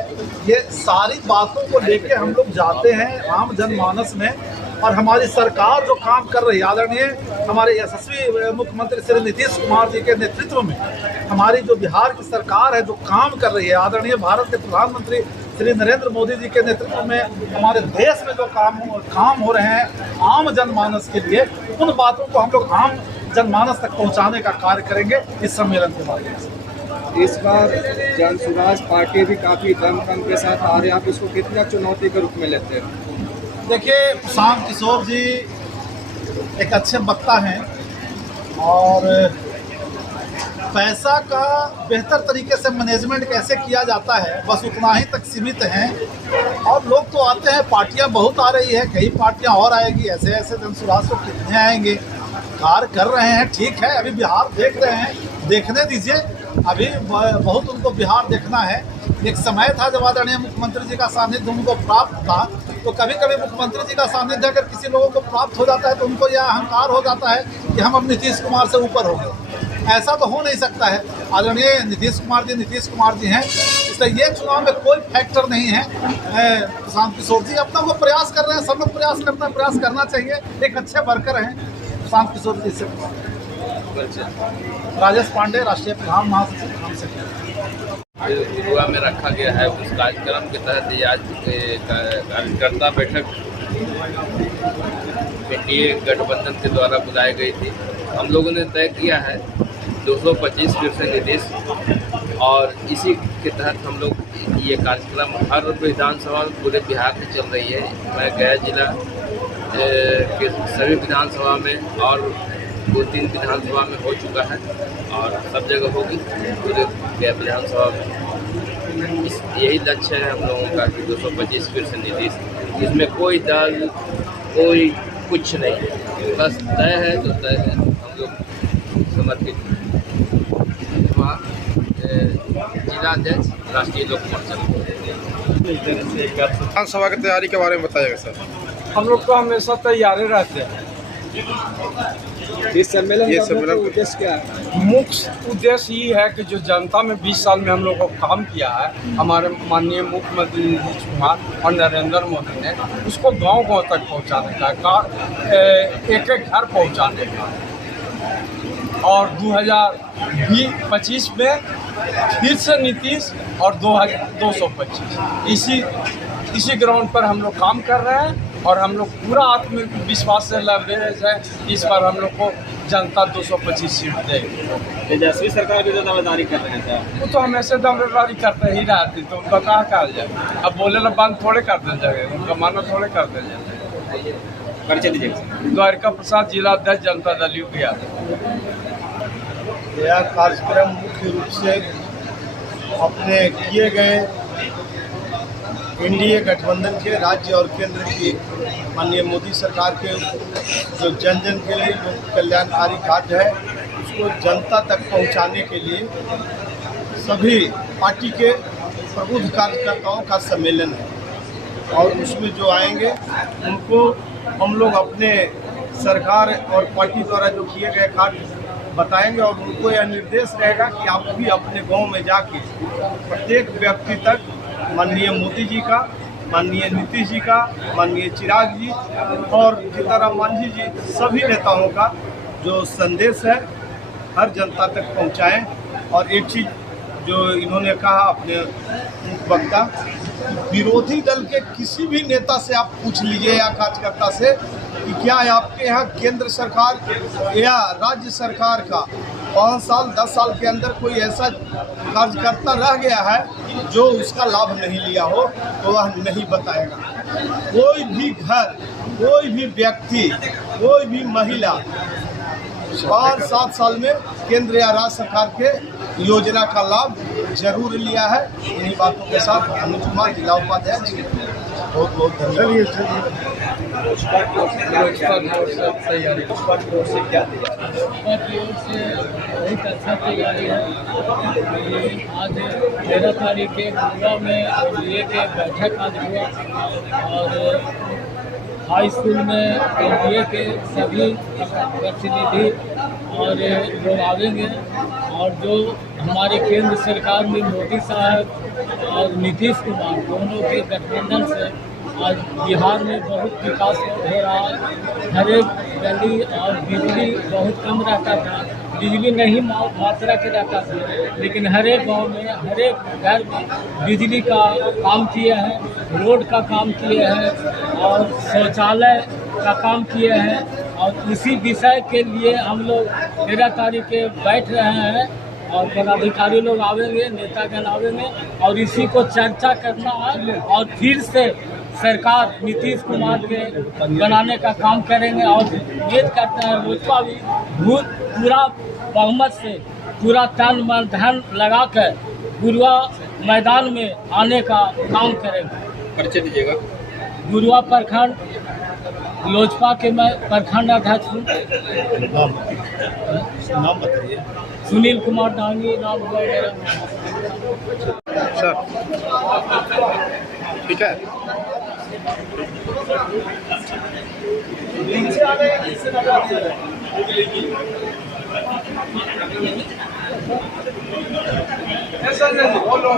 ये सारी बातों को लेके हम लोग जाते हैं आम जनमानस में। और हमारी सरकार जो काम कर रही है आदरणीय हमारे यशस्वी मुख्यमंत्री श्री नीतीश कुमार जी के नेतृत्व में हमारी जो बिहार की सरकार है जो काम कर रही है, आदरणीय भारत के प्रधानमंत्री श्री नरेंद्र मोदी जी के नेतृत्व में हमारे देश में जो काम हो रहे हैं आम जनमानस के लिए, उन बातों को हम लोग आम जनमानस तक पहुंचाने का कार्य करेंगे इस सम्मेलन के माध्यम से। इस बार जन सुराज पार्टी भी काफ़ी दमखम के साथ आ रहे हैं, आप इसको कितना चुनौती के रूप में लेते हैं? देखिए, प्रशांत किशोर जी एक अच्छे वक्ता हैं और पैसा का बेहतर तरीके से मैनेजमेंट कैसे किया जाता है बस उतना ही तक सीमित हैं। और लोग तो आते हैं, पार्टियां बहुत आ रही है, कई पार्टियां और आएगी, ऐसे ऐसे जनसुराज तो कितने आएंगे। कार्य कर रहे हैं, ठीक है, अभी बिहार देख रहे हैं, देखने दीजिए, अभी बहुत उनको बिहार देखना है। एक समय था जब आदरणीय मुख्यमंत्री जी का सानिध्य उनको प्राप्त था, तो कभी कभी मुख्यमंत्री जी का सानिध्य अगर किसी लोगों को प्राप्त हो जाता है तो उनको यह अहंकार हो जाता है कि हम अब नीतीश कुमार से ऊपर हो गए। ऐसा तो हो नहीं सकता है। आदरणीय नीतीश कुमार जी हैं, इसलिए ये चुनाव में कोई फैक्टर नहीं है। प्रशांत किशोर जी अपना वो प्रयास कर रहे हैं, सब लोग प्रयास करते हैं, प्रयास करना चाहिए, एक अच्छे वर्कर हैं प्रशांत किशोर जी। इससे राजेश पांडे, राष्ट्रीय प्रधान महासचिव, हमसे गोवा में रखा गया है, उस कार्यक्रम के तहत आज कार्यकर्ता बैठक एनडीए गठबंधन के द्वारा बुलाई गई थी। हम लोगों ने तय किया है 225 फिर से नीतीश, और इसी के तहत हम लोग ये कार्यक्रम हर विधानसभा में पूरे बिहार में चल रही है। मैं गया जिला के सभी विधानसभा में और 2-3 विधानसभा में हो चुका है और सब जगह होगी पूरे गया विधानसभा में। यही लक्ष्य है हम लोगों का कि 225 फिर से नीतीश इसमें कोई दल कोई कुछ नहीं, बस तय है तो तय है, हम लोग समर्पित हैं। जिलाध्यक्ष राष्ट्रीय लोक मोर्चा। विधानसभा की तैयारी के बारे में बताइएगा सर। हम लोग तो हमेशा तैयार रहते हैं। इस सम्मेलन ये का सम्मेलन मुख्य उद्देश्य क्या है? मुख्य उद्देश्य ये है कि जो जनता में 20 साल में हम लोग को काम किया है हमारे माननीय मुख्यमंत्री नीतीश कुमार और नरेंद्र मोदी ने, उसको गांव-गांव तक पहुंचाने का एक-एक घर पहुंचाने का, और 2025 में फिर से नीतीश और 225 इसी ग्राउंड पर हम लोग काम कर रहे हैं। और हम लोग पूरा आत्मविश्वास से लैवरेज है, इस बार हम लोग को जनता 225 सीट देगी। तेजस्वी सरकार भी तो दावेदारी कर रहे थे, वो तो हमेशा दावेदारी करते ही रहती, तो उनका कहा कहा जाए। अब बोले ना बंद थोड़े कर दे जाएगा, उनका माना थोड़े कर दे जाए। परिचय दीजिएगा। द्वारिका प्रसाद, जिलाध्यक्ष, जनता दल यूपी। यह कार्यक्रम मुख्य रूप से अपने किए गए एनडीए गठबंधन के राज्य और केंद्र की माननीय मोदी सरकार के जो जन जन के लिए जो कल्याणकारी कार्य है उसको जनता तक पहुंचाने के लिए सभी पार्टी के प्रबुद्ध कार्यकर्ताओं का सम्मेलन है। और उसमें जो आएंगे उनको हम लोग अपने सरकार और पार्टी द्वारा जो किए गए कार्य बताएंगे, और उनको यह निर्देश रहेगा कि आप भी अपने गांव में जाके प्रत्येक व्यक्ति तक माननीय मोदी जी का, माननीय नीतीश जी का, माननीय चिराग जी और सीताराम मांझी जी, सभी नेताओं का जो संदेश है हर जनता तक पहुंचाएं। और एक चीज़ जो इन्होंने कहा अपने वक्ता, विरोधी दल के किसी भी नेता से आप पूछ लीजिए या कार्यकर्ता से कि क्या आपके यहाँ केंद्र सरकार या राज्य सरकार का 5 साल 10 साल के अंदर कोई ऐसा कार्यकर्ता रह गया है जो उसका लाभ नहीं लिया हो, तो वह नहीं बताएगा। कोई भी घर, कोई भी व्यक्ति, कोई भी महिला 5-7 साल में केंद्र या राज्य सरकार के योजना का लाभ जरूर लिया है। इन्हीं बातों के साथ अनुज कुमार, जिला उपाध्यक्ष, बहुत बहुत धन्यवाद। बहुत अच्छा तैयारी है। आज 13 तारीख के गुरुआ में एनडीए के बैठक आज हुआ और हाई स्कूल में एनडीए के सभी प्रतिनिधि और लोग आवेंगे। और जो हमारे केंद्र सरकार में मोदी साहब और नीतीश कुमार दोनों के गठबंधन से आज बिहार में बहुत विकास हो रहा है। हर एक गली और बिजली बहुत कम रहता था, बिजली नहीं मात्रा के रहता था, लेकिन हर एक गाँव में हर एक घर में बिजली का काम किए हैं, रोड का काम किए हैं और शौचालय का काम किए हैं। और इसी विषय के लिए हम लोग 13 तारीख के बैठ रहे हैं और पदाधिकारी लोग आवेंगे, नेतागण आवेंगे और इसी को चर्चा करना है और फिर से सरकार नीतीश कुमार के बनाने का काम करेंगे। और उम्मीद करते हैं लोजपा भी पूरा बहुमत से पूरा तन मन धन लगाकर गुरुआ मैदान में आने का काम करेंगे। परिचय दीजिएगा। गुरुआ प्रखंड लोजपा के मैं प्रखंड अध्यक्ष हूँ। नाम बताइए। सुनील कुमार डांगी नाम हुआ मेरा। सर ठीक है। बोलो।